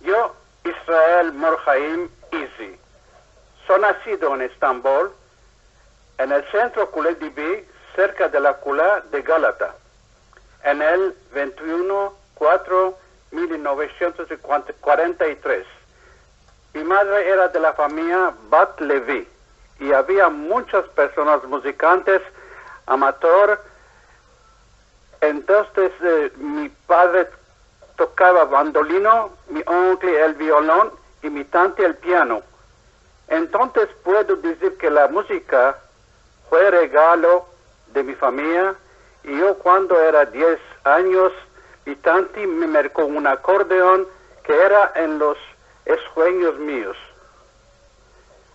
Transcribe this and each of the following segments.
Yo, Israel Mor-Haim Izi, soy nacido en Estambul, en el centro Kuledibi, cerca de la Kula de Gálata, en el 21/4/1943. Mi madre era de la familia Bat Levi y había muchas personas musicantes, amateur. Entonces mi padre tocaba bandolino, mi oncle el violón y mi tante el piano. Entonces puedo decir que la música fue regalo de mi familia y yo cuando era 10 años, mi tante me marcó un acordeón que era en los sueños míos.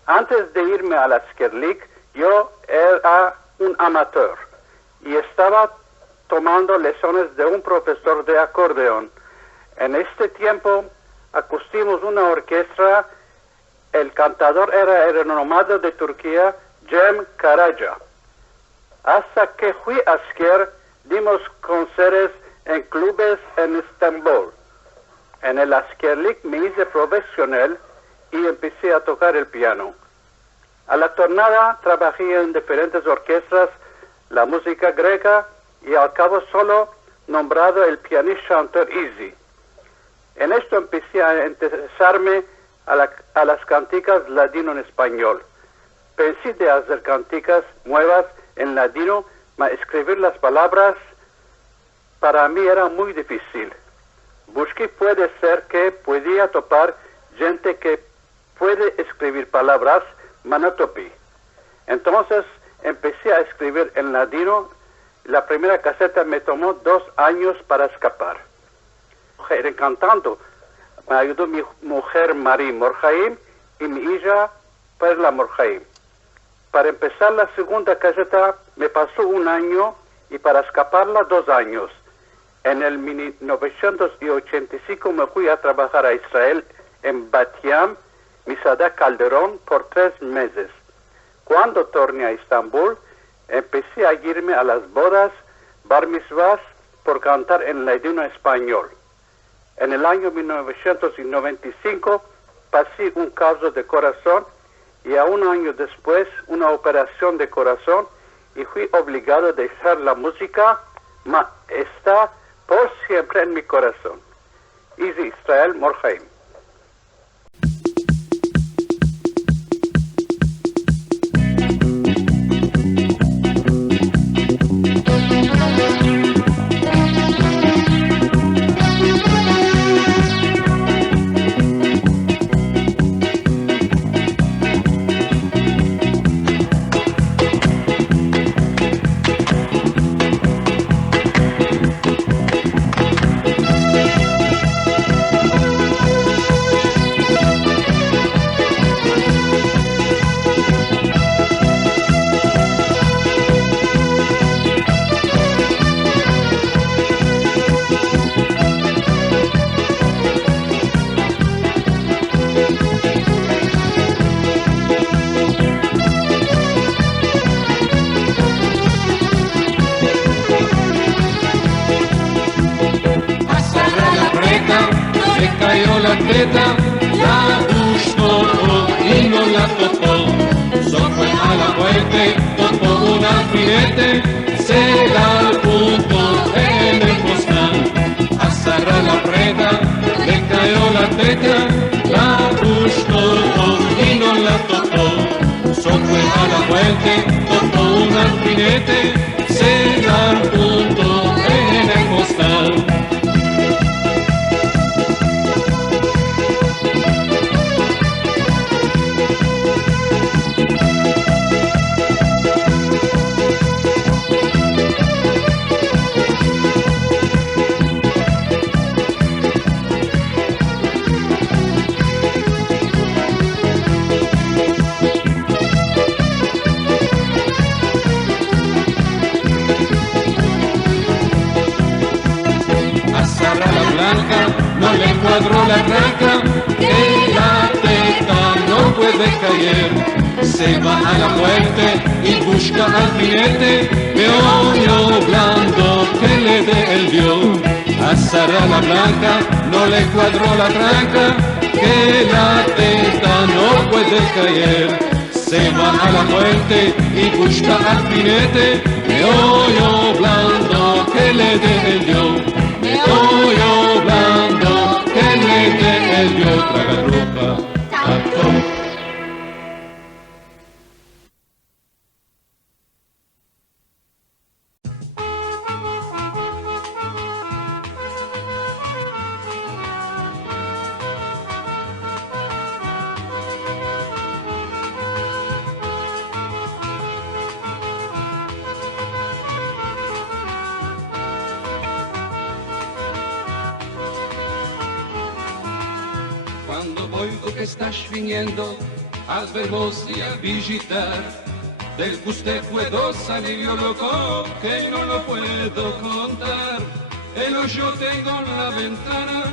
Antes de irme a la Skerlik, yo era un amateur y estaba tomando lecciones de un profesor de acordeón. En este tiempo acustimos una orquesta. El cantador era el renomado de Turquía, Cem Karaca. Hasta que fui a Asker, dimos concertos en clubes en Estambul. En el Askerlik me hice profesional y empecé a tocar el piano. A la tornada trabajé en diferentes orquestas, la música griega y al cabo solo nombrado el pianista chanteur Izi. En esto empecé a interesarme a las canticas ladino en español. Pensé de hacer canticas nuevas en ladino, mas escribir las palabras para mí era muy difícil. Busqué puede ser que podía topar gente que puede escribir palabras, mas no topé. Entonces empecé a escribir en ladino. La primera caseta me tomó 2 años para escapar. Cantando, me ayudó mi mujer Marie Mor-Haim y mi hija Perla Mor-Haim. Para empezar la segunda caseta me pasó 1 año y para escaparla 2 años. En el 1985 me fui a trabajar a Israel en Bat Yam, Misada Calderón, por 3 meses. Cuando torné a Estambul, empecé a irme a las bodas, bar mitzvahs, por cantar en ladino español. En el año 1995 pasé un caso de corazón y a 1 año después una operación de corazón y fui obligado a dejar la música, mas está por siempre en mi corazón. Izi Israel Mor-Haim. La gustó y no la tocó. So fue a la muerte, tocó un alfinete, se da el punto en el costal. A Sara la preta le cayó la tecla, la gustó y no la tocó. So fue a la muerte, tocó un alfinete, se da el punto en el costal. blanca, no le cuadró la tranca, que la teta no puede caer. Se va a la muerte y busca al jinete, meollo blando que le dé el dios. A Sara la blanca no le cuadró la tranca, que la teta no puede caer. Se va a la muerte y busca al jinete, meollo blando que le dé el dios. Meollo blando que le dé el dios. Tragarrupa, tato. Quando oigo che sta viniendo al vermos y a visitar, del que usted puedo salir yo loco, que no lo puedo contar. El hoyo tengo en la ventana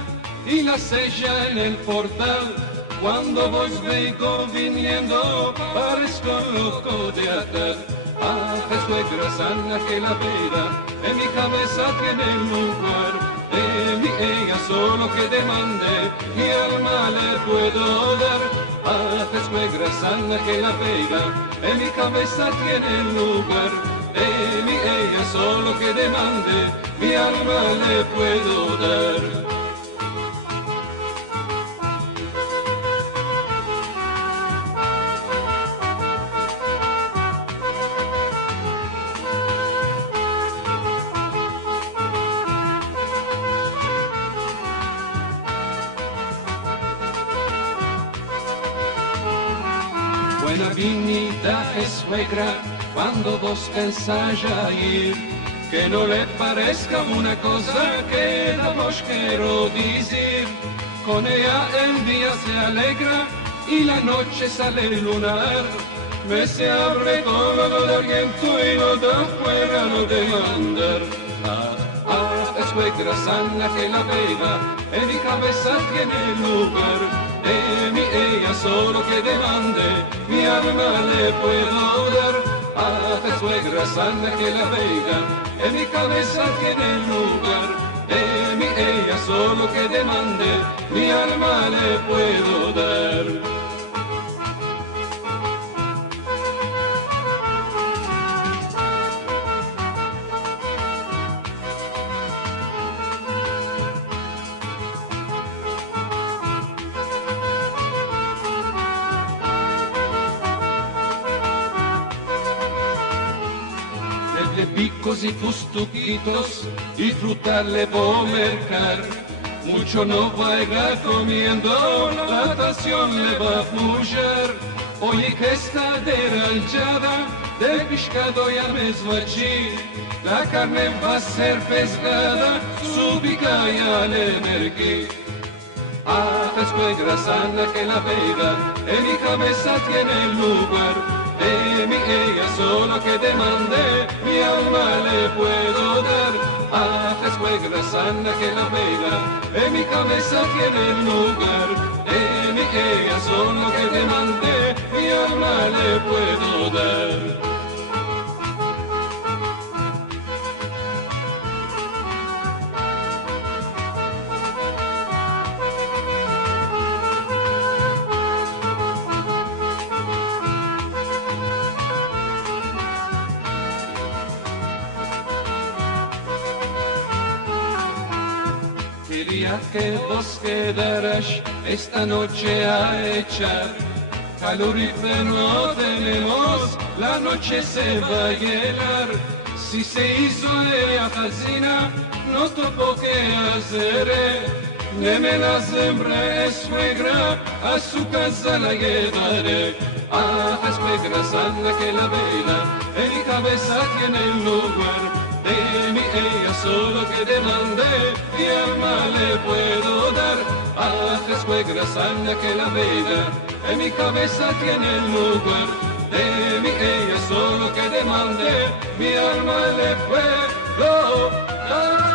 y la sella en el portal. Cuando voy vengo viniendo, parezco loco de atar. Ah, suegra sana que la vida en mi cabeza tiene lugar. Mi ella solo que demande, mi alma le puedo dar. Ah, suegra sana que la pega, en mi cabeza tiene lugar. Mi ella solo que demande, mi alma le puedo dar. Buena vinita es suegra cuando vos pensáis a ir, que no le parezca una cosa que la vos quiero decir. Con ella el día se alegra y la noche sale lunar. Me se abre todo lo de viento y lo de afuera lo de mandar. Es suegra sana que la pega, en mi cabeza tiene lugar. Mi ella solo que demande, mi alma le puedo dar. Es suegra sana que la pega, en mi cabeza tiene lugar. Mi ella solo que demande, mi alma le puedo dar. De picos y fustuquitos y fruta le voy a mercar. Mucho no vaya comiendo, la tentación le va a fluir. Oye que está deranchada, de pescado ya me esvachí. La carne va a ser pescada, su pica ya le merquí. Suegra sana que la pega, en mi cabeza tiene lugar. Mi ella solo que demande, mi alma le puedo dar. Suegra sana que la pega, en mi cabeza tiene lugar. Mi ella solo que demande, mi alma le puedo dar. Quería que vos quedaras esta noche a echar. Calor y frío no tenemos, la noche se va a llenar. Si se hizo ella fascina, no topo que hacer. Neme la siempre es suegra, a su casa la llevaré. Suegra sana que la vela, en mi cabeza tiene lugar. Mi ella solo que demande, mi alma le puedo dar. Suegra sana que la vela, en mi cabeza tiene lugar. Mi ella solo que demande, mi alma le puedo dar.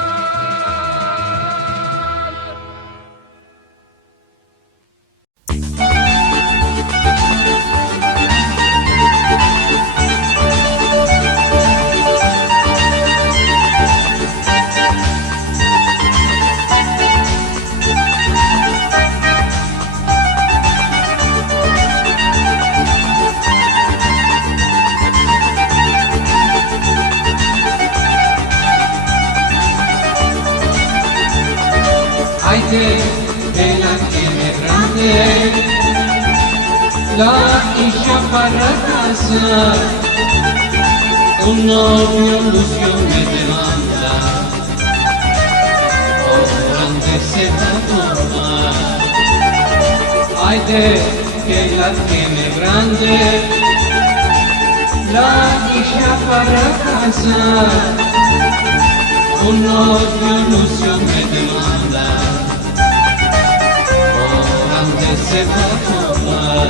que la tiene grande, la hija para casar, un novio Lucio me demanda, grande se va a tomar. Ay de que la tiene grande, la hija para casar, un novio Lucio me demanda, grande se va a tomar.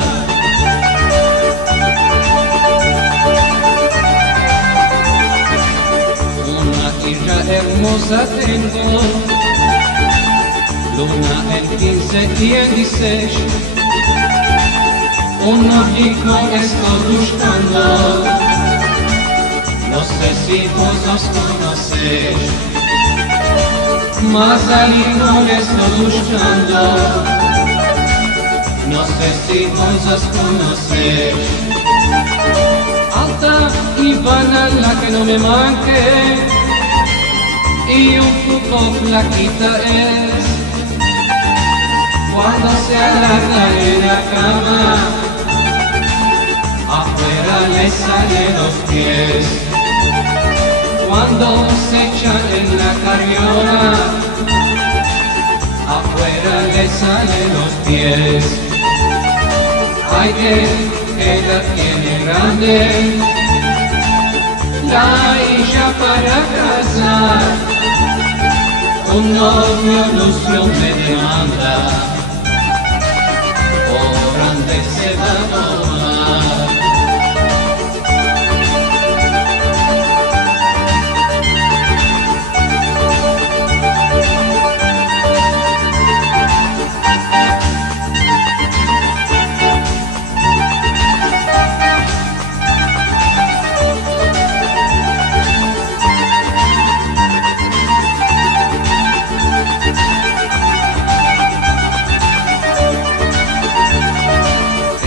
Una hija hermosa tengo, luna en 15 y en 16, un novico estoy buscando, no sé si vos los conocéis, mas al hijo le estoy buscando, no sé si vos los conocéis. Alta y vana la que no me manque, y un poco flaquita es, cuando se alarga en la cama, afuera le salen los pies. Cuando se echa en la carriola, afuera le salen los pies. Ay que la tiene grande, la hija para casar, un novio Lucio me demanda, grande se va a tomar.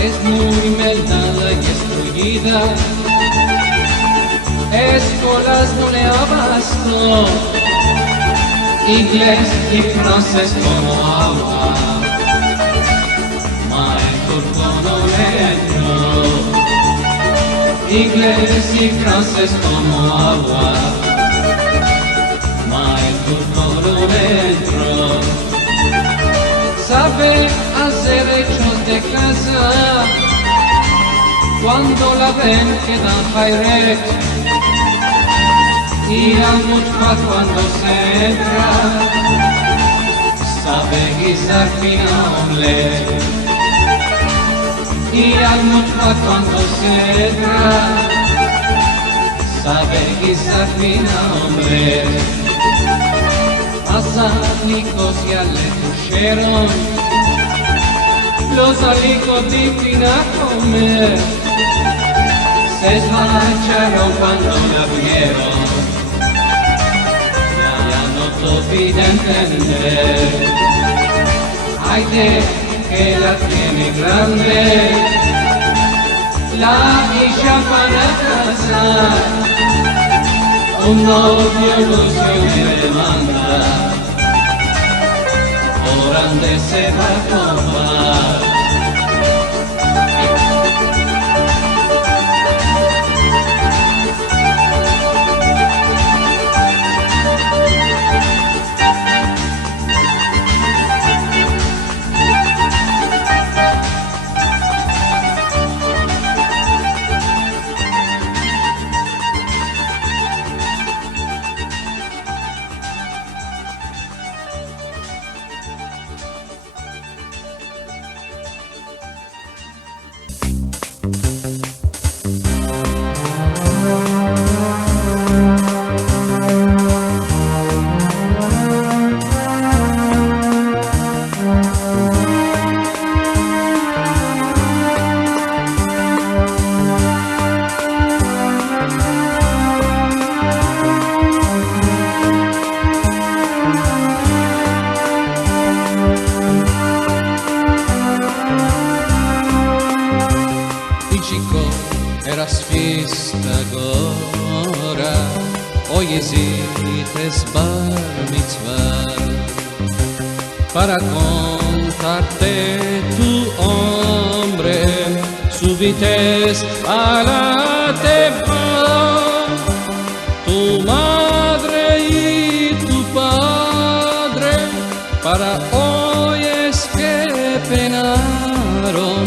Es muy melada y estrullida, escuelas no le abasto, inglés y francés como agua, ma el turco no le entro, inglés y francés como agua, ma el turco no le entro. Sabe hacer hechos de casa, cuando la ven quedan jairet, y al muchpa cuando se entra, sabe guisar fina omelette, y al muchpa cuando se entra, sabe guisar fina omelette. Asalicos ya le pusieron, los alicos divin a comer, se esmacharon cuando la vieron, ya no te pide entender. Ay de que la tiene grande, la hija para casar, un novio Lucio me demanda, grande se va a tomar. para contarte tu hombre, su vitesse a la tebra, tu madre y tu padre, para hoy es que penaron,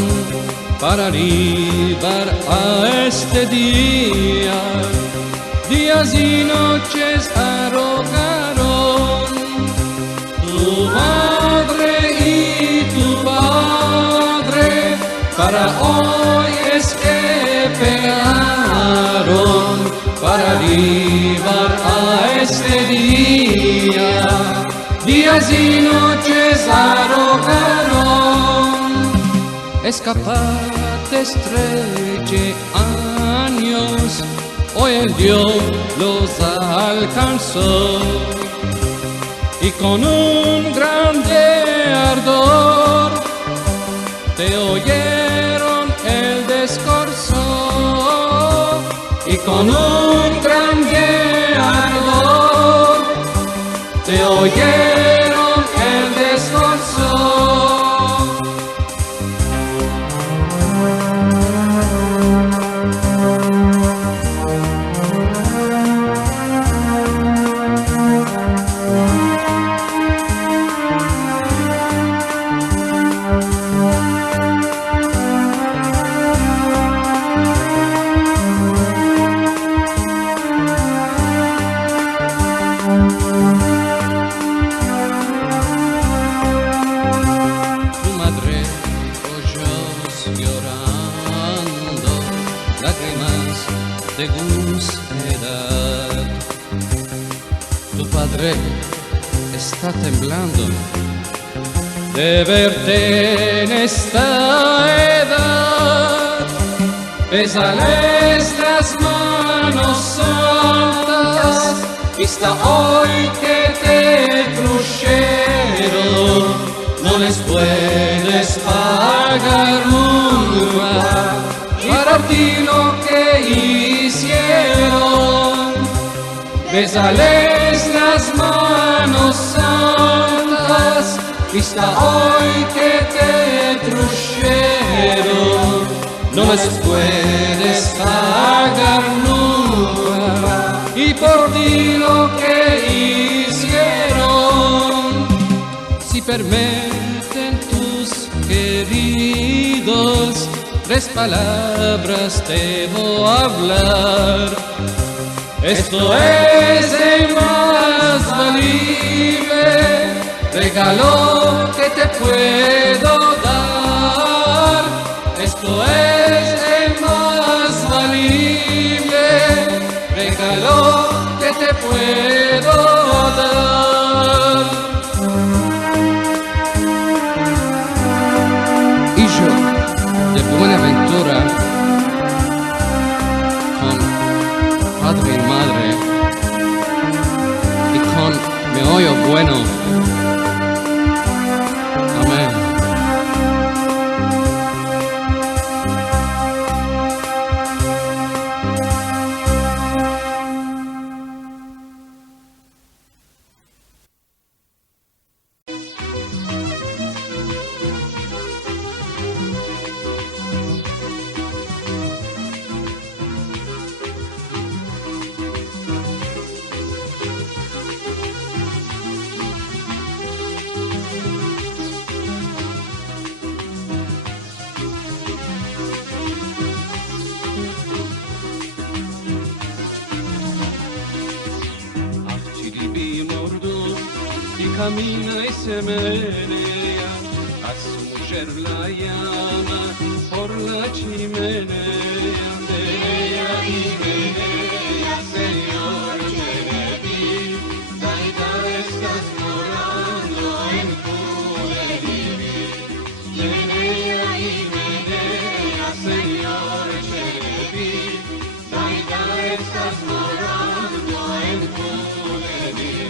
para arribar a este día, días y noches arrogaron, tu madre y tu padre, para hoy es que penaron, para arribar a este día, días y noches arrogaron. Escapaste 13 años, hoy el Dios los alcanzó, y con un grande ardor te oyeron el discurso, y con un grande ardor te oyeron el discurso. De gusedad, tu padre está temblando de verte en esta edad. Bésales las manos santas, vista hoy que te trujeron, no les puedes pagar nunca para ti lo que hicieron. Bésales las manos santas, vista hoy que te trujeron, no les puedes pagar nunca, y por ti lo que hicieron. Si permiten tus queridos, 3 palabras debo hablar. Esto es el más valible regalo que te puedo dar. Esto es el más valible regalo que te puedo dar. Y yo, de Buenaventura, con padre y madre, y con meollo bueno. Amén. Camina y se menea, a su mujer la llama por la chimenea. Menea y menea, Señor, Geneví, Taita estás morando en Culeviví. Menea y menea, Señor, Geneví, Taita estás morando en Culeviví.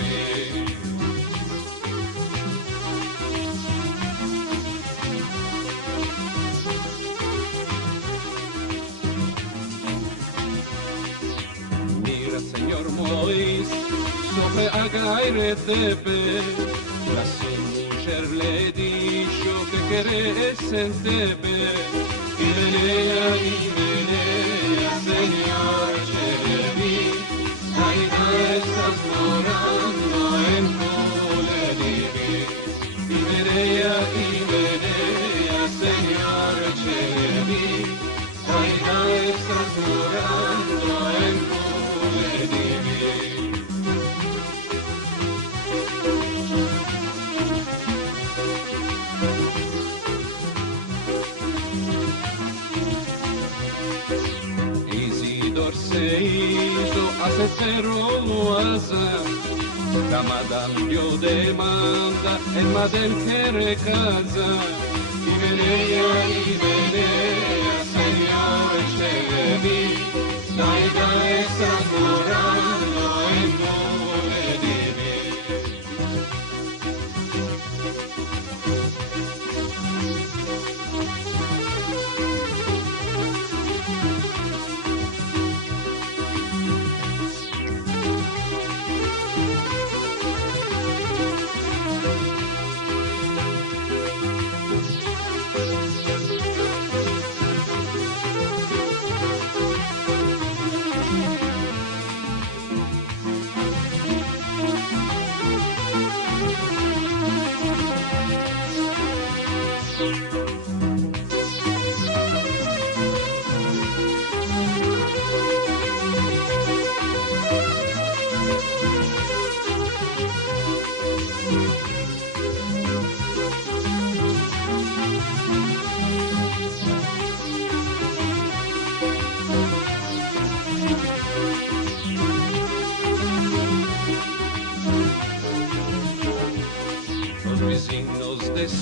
Señor Mois, sobre Agaire Tepe, la su ayer le dicho que querés entebe. Imenea, Señor Chelevi, Naida estás morando en Culedivi. Imenea, Señor Chelevi, Naida estás morando en Culedivi. Se hizo hace cerro Loaza, Ramadán dio demanda en Madem quiere casa. Y venía, Señor Chelevi, Naida estás morando en Culedivi.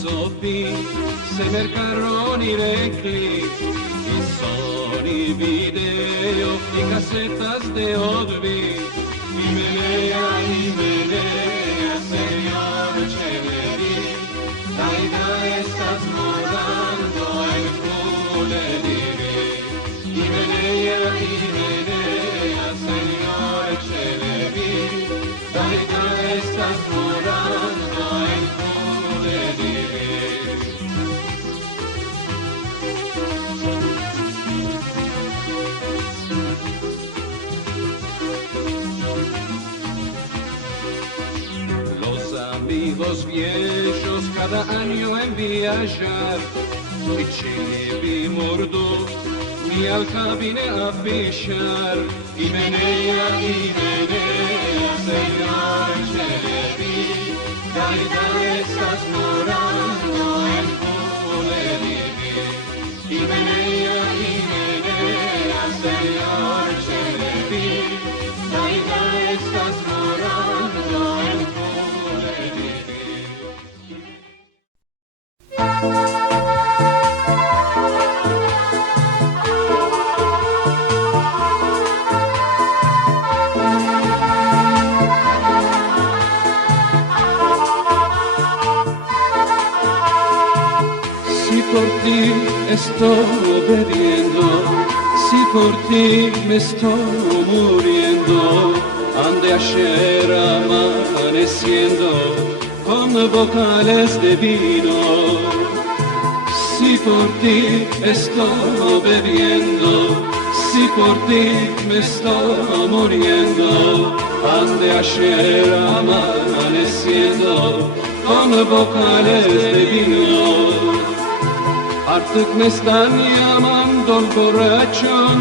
Sopi, se mercaron y recli, y Sony video y casetas de Odbi, y menea, Señor Chelevi, Naida estás morando en Culedivi. Y menea, Señor Chelevi, Naida estás morando en Culedivi. Amigos viejos cada año en viajar, y Chilibi mordo, mi alja vine a pichar, y menea, Señor Chelevi, Naida estás morando en Culedivi. Y menea, Señor Chelevi, Naida estás morando en Culedivi. Si por ti estoy bebiendo, si por ti me estoy muriendo, ande ayer amaneciendo con vocales de vino. Si por ti estoy bebiendo, si por ti me estoy muriendo, ande ayer amaneciendo con vocales de vino. Artık me están llamando el borrachón,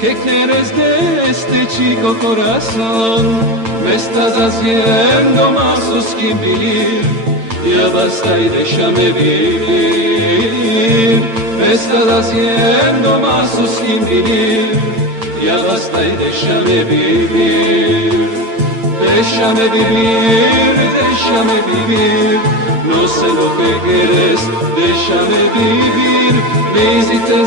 ¿qué quieres de este chico corazón? Me estás haciendo más sin vivir, ya basta y déjame vivir. Me estás haciendo más sin vivir, ya basta y déjame vivir. Déjame vivir, déjame vivir. No sé lo que quieres, déjame vivir. Me hiciste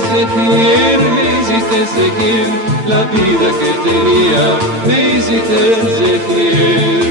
seguir la vida que tenía, me hiciste seguir.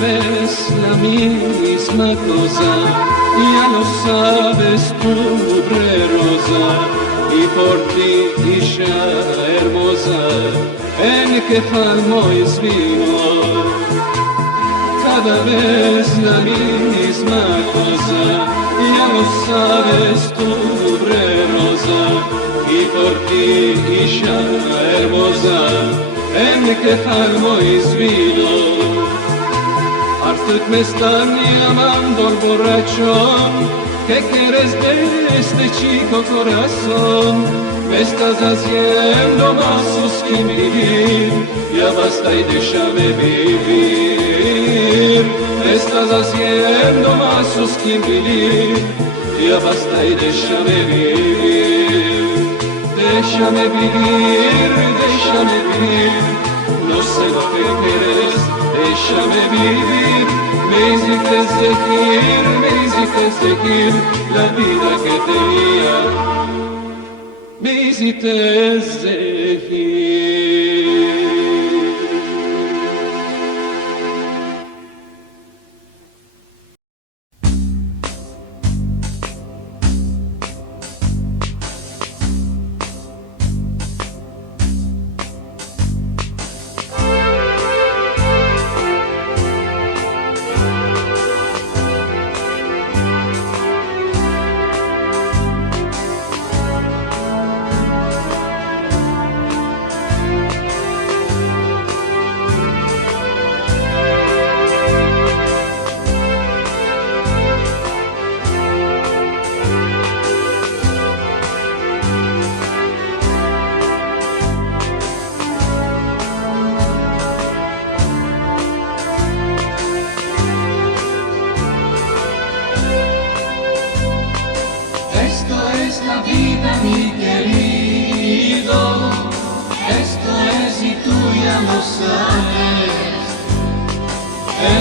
vez la misma cosa, ya lo sabes tú, Rosa, y por ti, Isha hermosa, en que falmo es vino. Cada vez la misma cosa, ya lo sabes tú, Rosa, y por ti, Isha hermosa, en que falmo es vino. Artık me están llamando el borrachón. ¿Qué quieres de este chico corazón? Me estás haciendo más que vivir. Ya basta y déjame vivir. Me estás haciendo más que vivir. Ya basta y déjame vivir. Déjame vivir, déjame vivir. No sé lo que quieres. Déjame vivir, me hiciste seguir la vida que tenía, me hiciste seguir.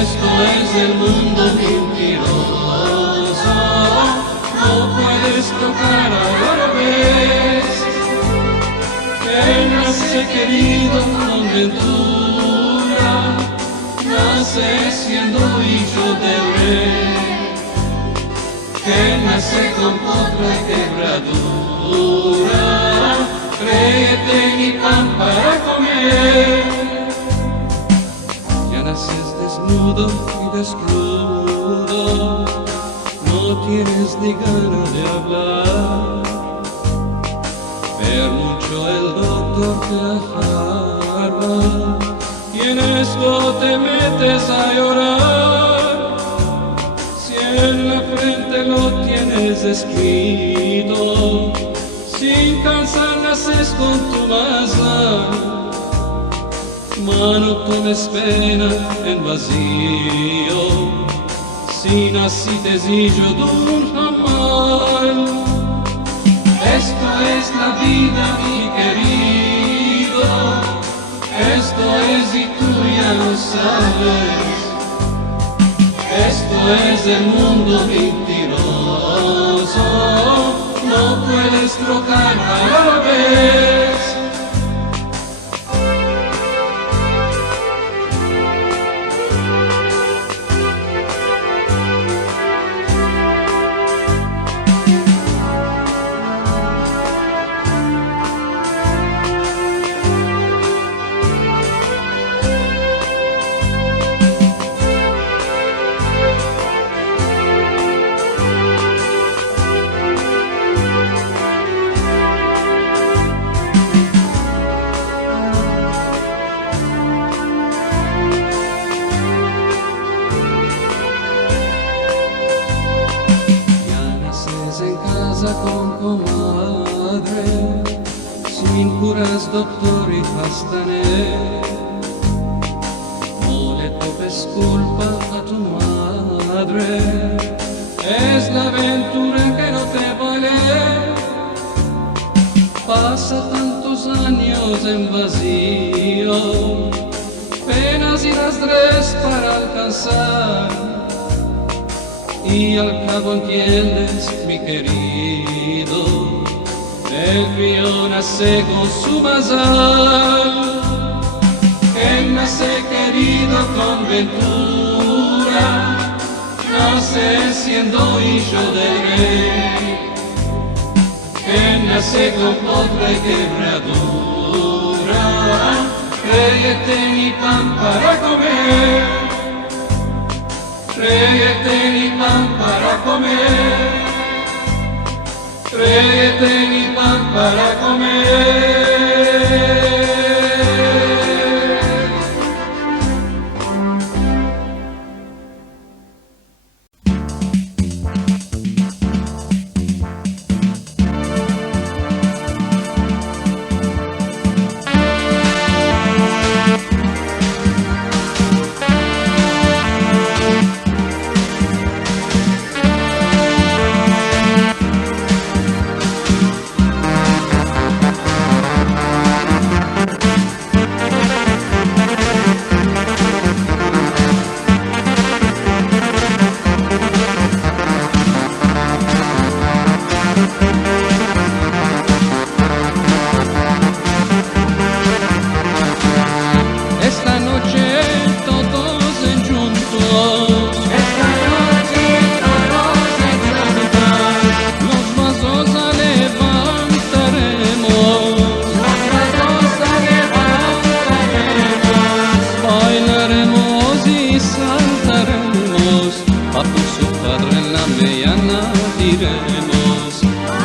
Esto es el mundo mentiroso, no puedes tocar a la vez. Que nace querido con ventura, nace siendo hijo de rey. Que nace con otra quebradura, créete mi pan para comer. Naces desnudo y desnudo, no tienes ni gana de hablar. Ver mucho el doctor te ajarra y en esto te metes a llorar. Si en la frente lo tienes escrito, sin cansar naces con tu masa. Mano tomes pena en vacío, sin acidesillo de un jamal. Esto es la vida, mi querido, esto es y tú ya lo sabes. Esto es el mundo mentiroso, no puedes trocar a la vez. Con comadre, sin curas, doctor y pastaner. No le topes culpa a tu madre, es la aventura que no te vale. Pasa tantos años en vacío, penas y lastres para alcanzar. Y al cabo entiendes, mi querido, el río nace con su mazal. Que nace querido con ventura, sola, nace siendo hijo del rey, que nace con pobre quebradura, tráete mi pan para comer, tráete mi pan para comer, tráete mi pan para comer.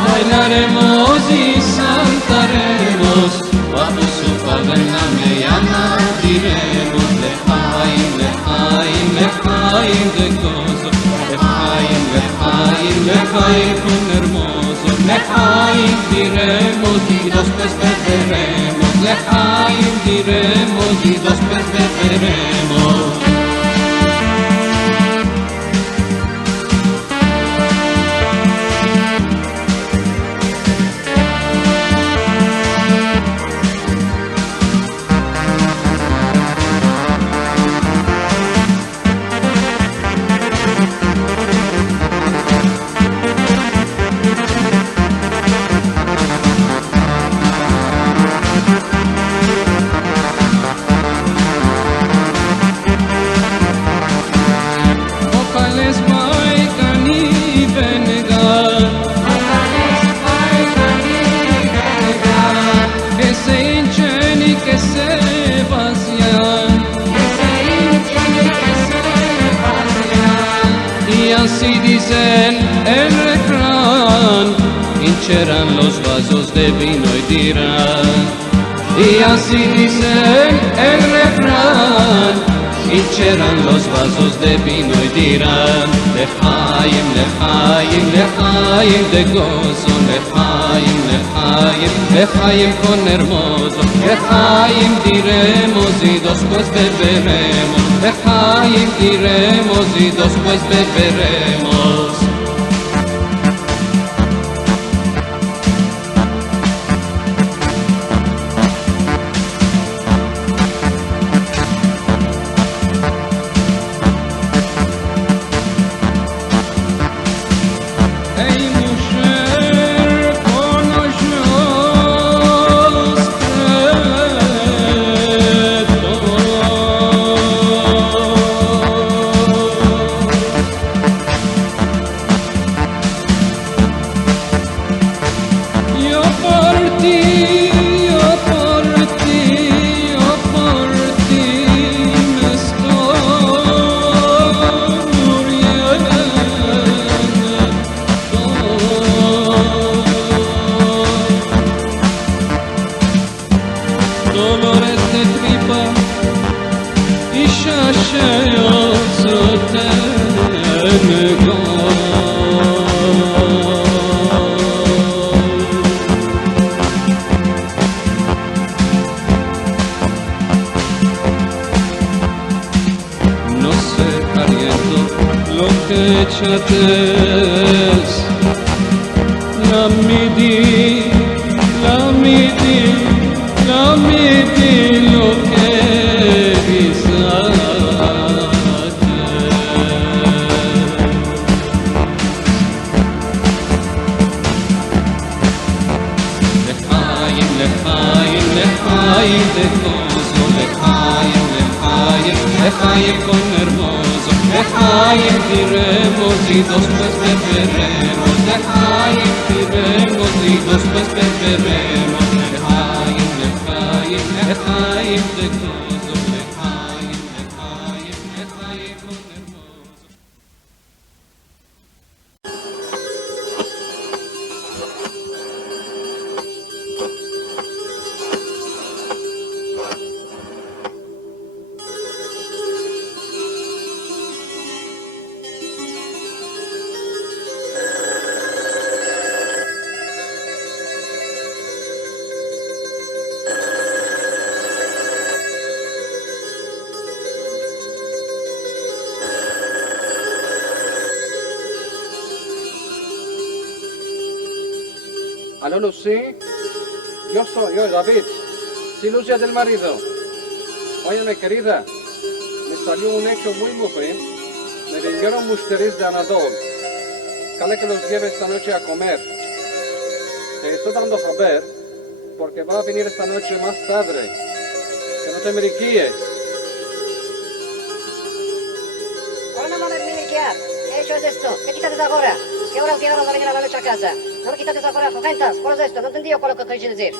Bailaremos y saltaremos, bajo su padre en la mediana diremos, Lejaim, Lejaim, Lejaim de gozo, Lejaim, Lejaim, Lejaim con hermoso, Lejaim diremos y después beberemos, Lejaim diremos y después beberemos. Así dicen el refrán, hincharán los vasos de vino y dirán. Y así dicen el refrán, hincharán los vasos de vino y dirán. Lejaim, Lejaim, Lejaim de gozo, Lejaim, Lejaim, Lejaim con hermoso, Lejaim diremos y después beberemos, Lejaim diremos y después beberemos. Chates, la midi, lo que guisate. Lejaim, Lejaim, Lejaim de gozo, Lejaim, Lejaim, Lejaim con hermoso, לחיים diremos y después beberemos, לחיים diremos y después beberemos, לחיים, לחיים, לחיים de gozo, לחיים, לחיים, לחיים con hermoso. ¿Aló, Lucy? Yo David. Sí, Lucia del marido. Óyeme, querida, me salió un hecho muy mujer. Me vinieron musteris de Anadol. Cale que los lleve esta noche a comer. Te estoy dando a saber porque va a venir esta noche más tarde. Que no te meriquíes. Ahora no mames, miliquiar. ¿Qué hecho es esto? ¿Qué quitas ahora? ¿Qué horas llegaron a venir a la noche a casa? No lo quitas ahora, fogentas. ¿Cuál es esto? No entendí cuál es lo que quieres decir.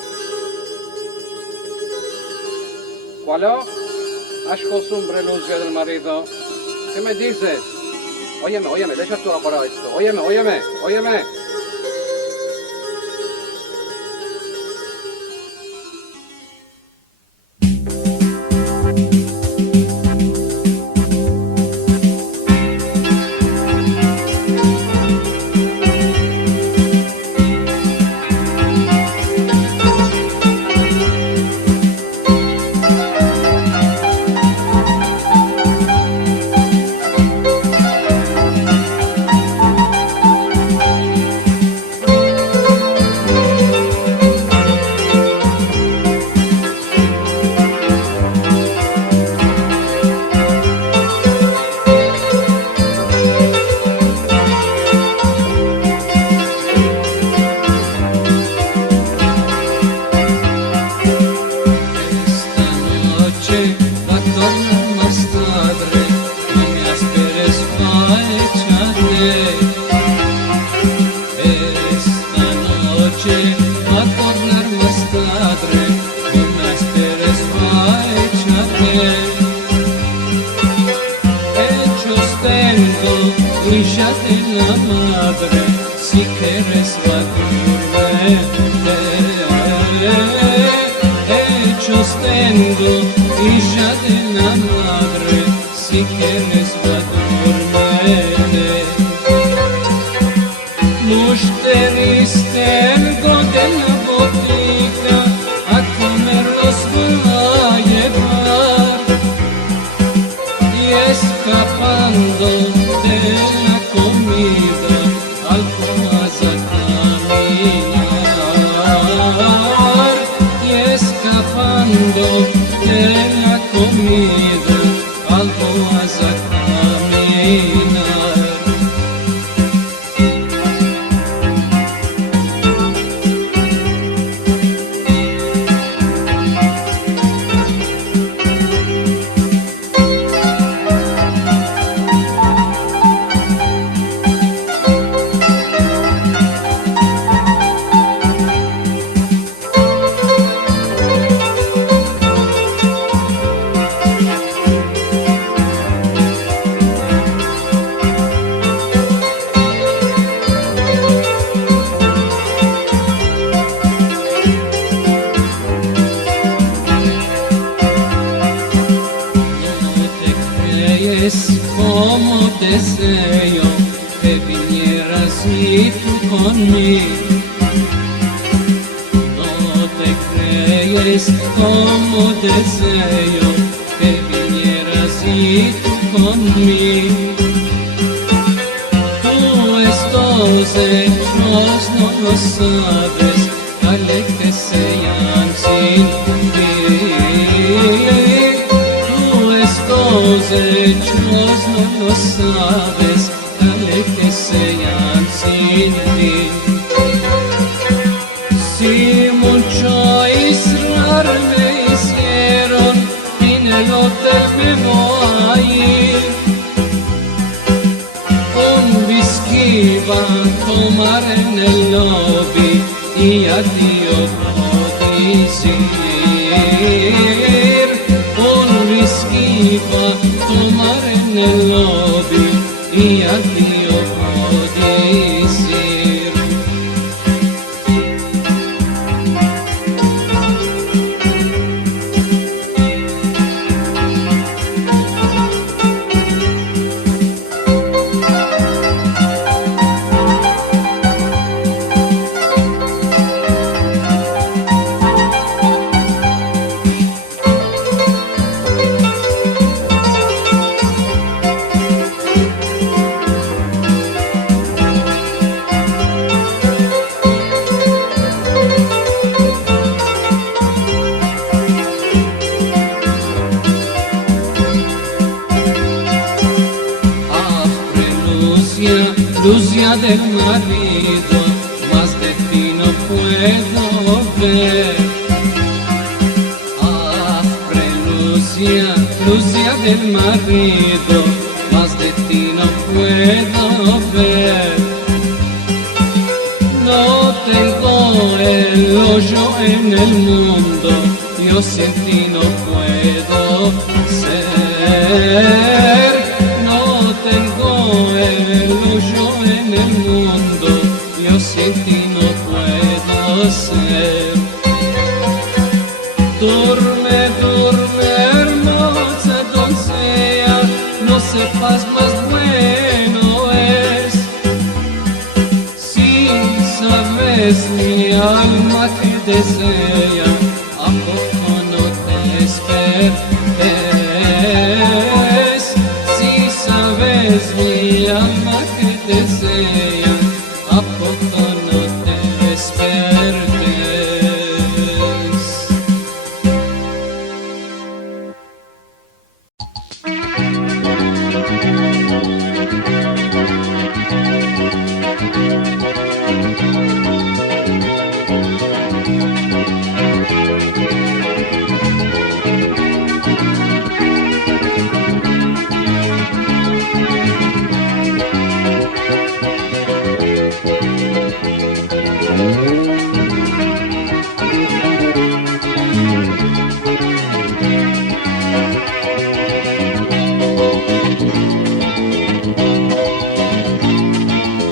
¿Cuál es costumbre, Lucia del marido? ¿Qué me dices? Óyeme, deja tú ahora esto. Óyeme. tomar en el lobby y a Dio codicir. Un whisky pa' tomar en el lobby y a Dio codicir. Lucia del marido, más de ti no puedo ver. Afre Lucia, Lucia del marido, más de ti no puedo ver. No tengo el hoyo en el mundo, yo sin ti no puedo ser. No tengo el hoyo en el mundo, yo sin ti no puedo ser. Duerme, duerme, hermosa doncella, no sepas más bueno es. Si sabes mi alma que desea, ¿a poco no te despertes? Si sabes mi alma que desea, ¿a poco no te despertes?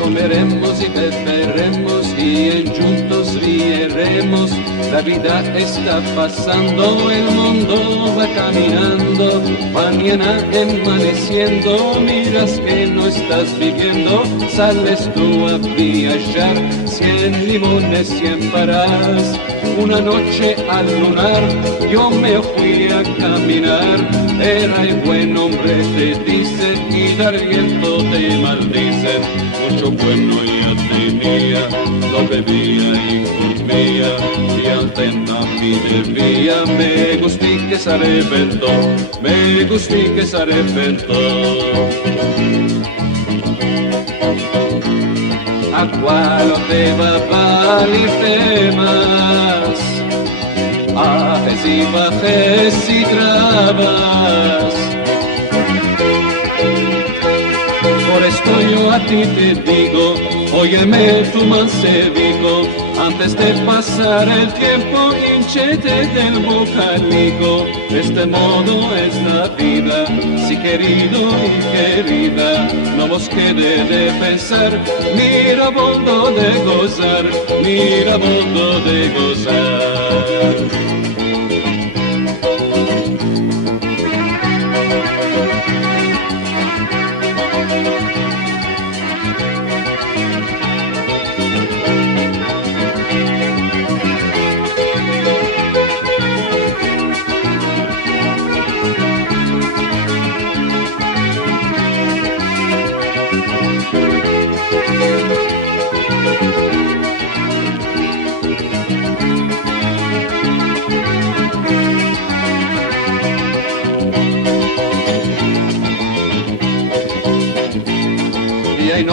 Comeremos y beberemos y juntos rieremos. La vida está pasando, el mundo va caminando. Mañana amaneciendo, miras que no estás viviendo. Sales tú a viajar, 100 limones, 100 paras. Una noche al lunar, yo me fui a caminar. Era el buen hombre, te dicen, y dar viento te maldicen. Mucho bueno ya tenía, lo bebía y comía, y al tema mi bebía. Me gustí que se arrepentó, me gustí que se arrepentó. A qual aveva pali temas, ajes y bajes y trabas. Por esto yo a ti te digo, óyeme tu mancebico, antes de pasar el tiempo, hinchete del bocalico. De este modo es la vida, si querido y querida, no vos quede de pensar, mira bondo de gozar, mira bondo de gozar.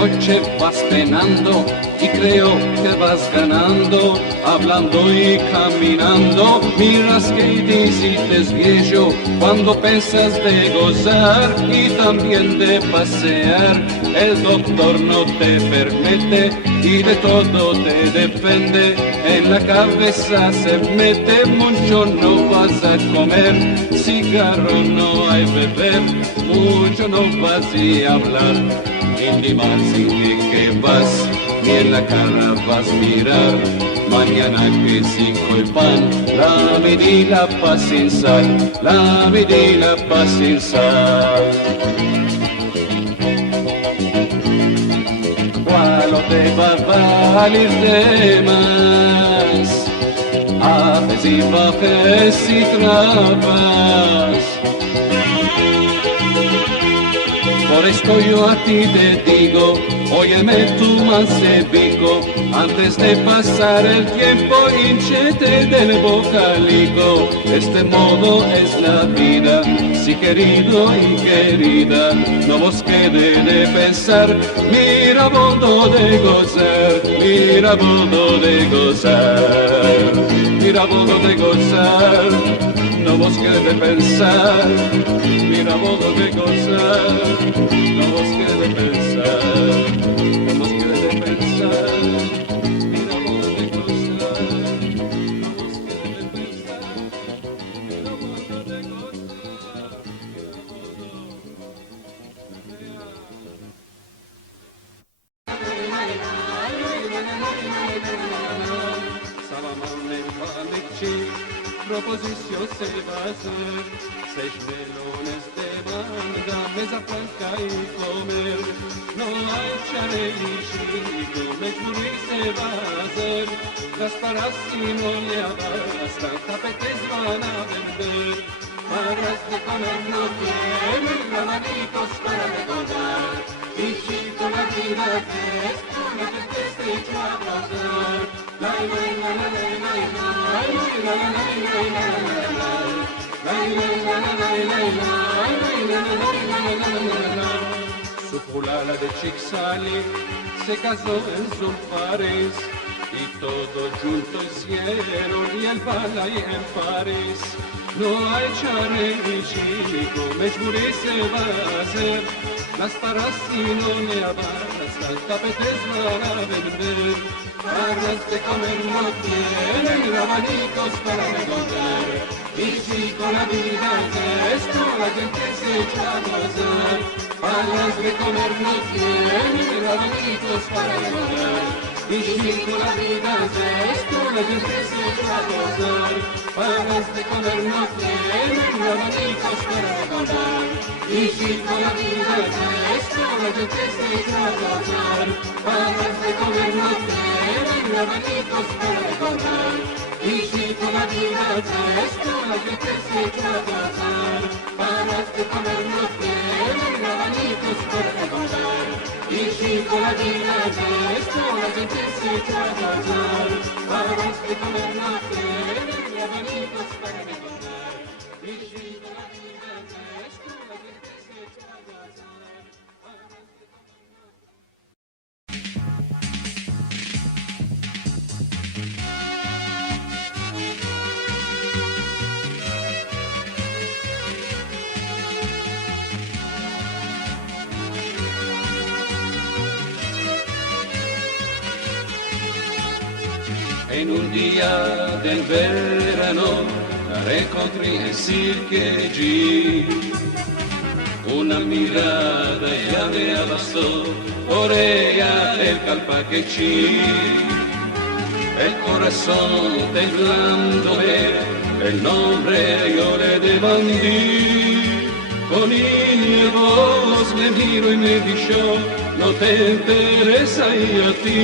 noche vas penando y creo que vas ganando, hablando y caminando. Miras que te hiciste viejo cuando pensas de gozar y también de pasear. El doctor no te permite y de todo te defiende. En la cabeza se mete, mucho no vas a comer, cigarro no hay beber, mucho no vas a hablar, y ni más sin que vas, ni en la cara vas a mirar. Mañana que cinco el pan, la medida paz sin sal, la medida paz sin sal. ¿Cuál te va a valer de más? Haces y bajes y trapas. Por esto yo a ti te digo, óyeme tú mancebico, antes de pasar el tiempo hinchete del bocalico. Este modo es la vida, si querido y querida, no vos quede de pensar, mira modo de gozar, mira modo de gozar, mira modo de gozar, no vos quede de pensar, mira modo de gozar. No vos quede de pensar, no vos quede de pensar, mira modo de gozar, no vos quede de pensar, mira modo de gozar, proposición se va a hacer, 6 melones de banda, mesa franca y comer, no hay chale ni chico, mejuri se va a hacer, las paras si no le abastan, tapetes van a vender, paras de comer no tienen, abanicos para recordar, y chico la vida es una que te esté hecho a pasar, la la la la la la su fulana de Chixali se casó en Zulfares y todo junto hicieron y el balay en París. No hay charre ni chico, mejuri se va a hacer, las paras si no le abastan, tapetes van a vender, paras de comer no tienen, abanicos para recordar, y chico la vida es esto, la gente se echa a gozar, paras de comer no tienen, abanicos para recordar, y chico la vida es esto, la gente se echa a gozar, paras de comer no tienen, abanicos para recordar, y chico la vida es esto, la gente se echa a gozar, paras de comer no tienen, abanicos para recordar, y chico la vida es esto, la gente se echa a gozar, paras de comer no tienen, abanicos para recordar, y chico la vida es esto, la gente se echa a gozar, paras de comer no tienen, abanicos para recordar, y chico la vida es esto, la gente se echa a gozar, paras de comer no En un día del verano recorrí el Cirque una mirada ya me abastó, por ella el calpaquechí, el corazón temblándome, el nombre yo le demandé, con mi voz le miro y me dijo, no te interesa y a ti.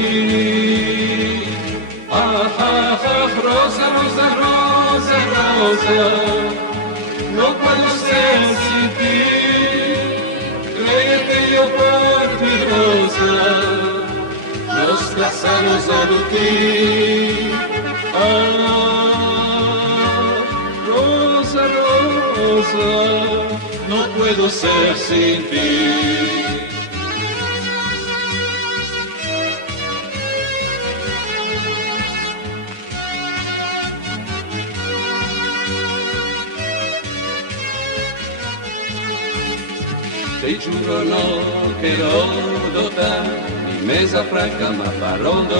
Ah, ah, ah, rosa, rosa, rosa, rosa, no puedo ser sin ti, créete yo por ti, rosa, nos casamos a ti. Ah, rosa, rosa, no puedo ser sin ti. Te giuro no quiero dotar mi mesa franca ma parondo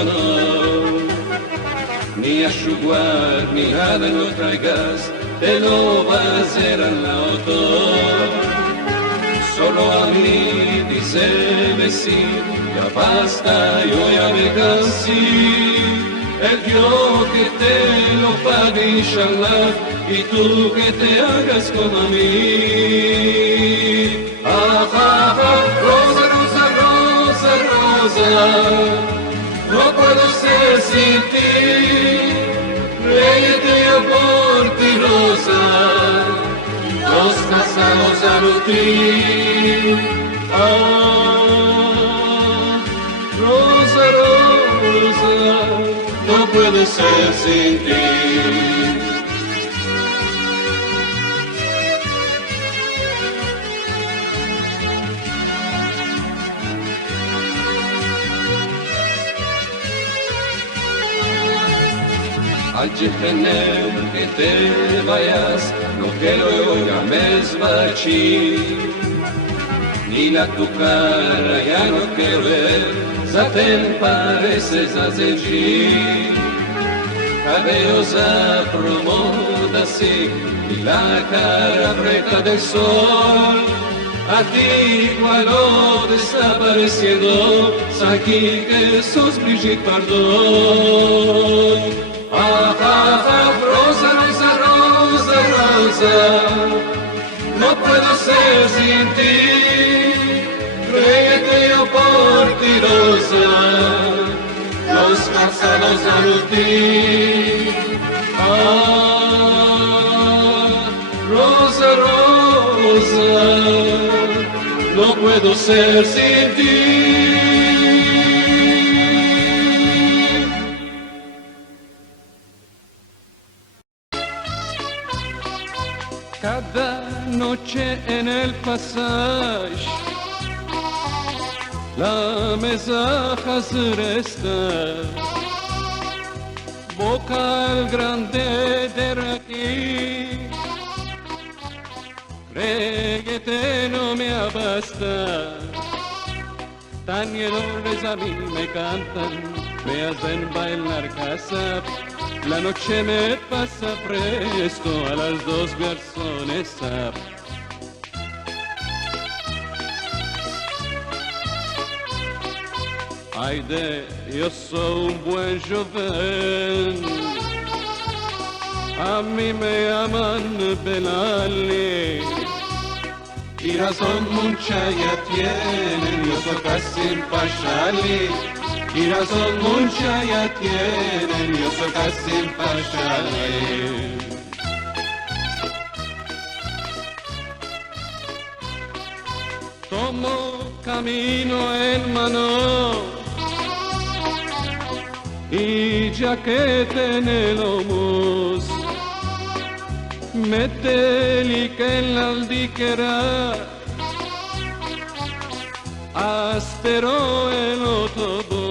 ni asciugar ni nada no traigas te lo va a hacer al autor solo a mí díceme sí ya basta yo ya me cansé el Dios que te lo pague inshallah y tú que te hagas como a mí rosa, rosa, rosa, rosa no puedo ser sin ti créete yo por ti rosa los casados a nutrir rosa, rosa no puedo ser sin ti al tener que te vayas, no quiero oiga mesbachi, ni la tu cara ya no quiero ver, zaten pareces azeggi, cabellos a promoda así, y la cara preta del sol, a ti cuando desapareciendo, aquí que sos Brigitte Bardot. Rosa, rosa, rosa, rosa, no puedo ser sin ti, créete yo por ti, rosa, los casados a lutir. Rosa, rosa, no puedo ser sin ti. Cada noche en el pasaje la mesa resta bocal grande de aquí créete no me abasta tan dolores a mí me cantan me hacen bailar casa. La noche me pasa presto a las 2 garzones. Hayde, yo soy un buen joven, a mí me llaman Belali, y razón mucha ya tienen, yo soy casi Pachali. Y razón mucha ya tienen, yo soy casi Pachali. Tomo camino en mano y jaqueta en el hombros, metelica en la aldiquera, aspero el autobús.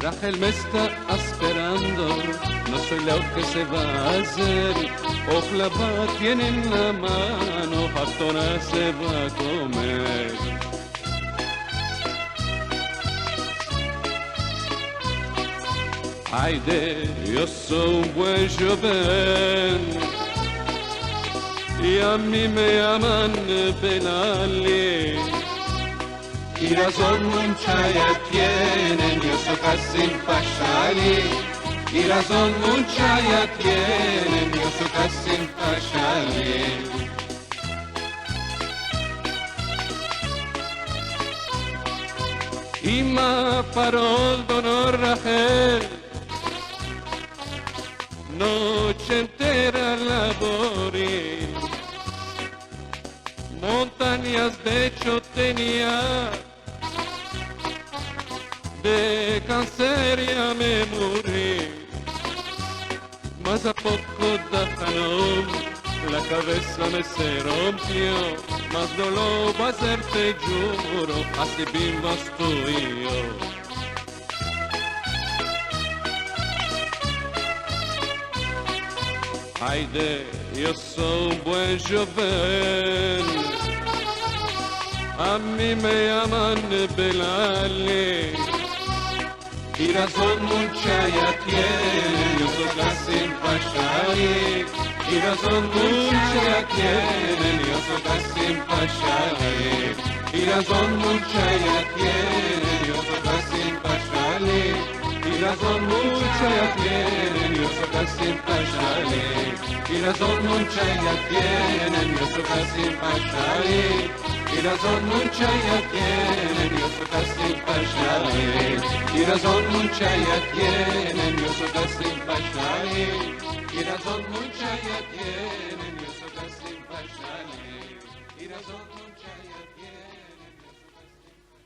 Rachel me está esperando, no soy lo que se va a hacer. Ojalá tiene en la mano, Hatona se va a comer. Hayde, yo soy un buen joven y a mí me llaman Belali. Y razón mucha ya tienen, yo soy casi Pachali. Y razón mucha ya tienen, yo soy casi Pachali. Y ma parol donor Rachel, noche entera laboré, montañas de hecho tenía, de cáncer ya me morí, mas a poco dejaron, la cabeza me se rompió, mas no lo va a hacer, te juro, así vivas tú y yo. Hayde, yo soy un buen joven, a mí me llaman Belale. Y razón mucha ya tienen, yo soy casi impachale. Y razón mucha ya tienen, yo soy casi impachale. Y razón mucha ya tienen, yo soy casi impachale. Y razón mucha ya tienen, yo soy casi impachale. Y razón mucha ya tienen, yo soy casi impachale. Y razón mucha ya tienen, yo soy casi impachale. Y razón mucha ya tienen, yo soy casi impachale. Y razón mucha ya tienen, yo soy casi impachale. Y razón mucha ya tienen.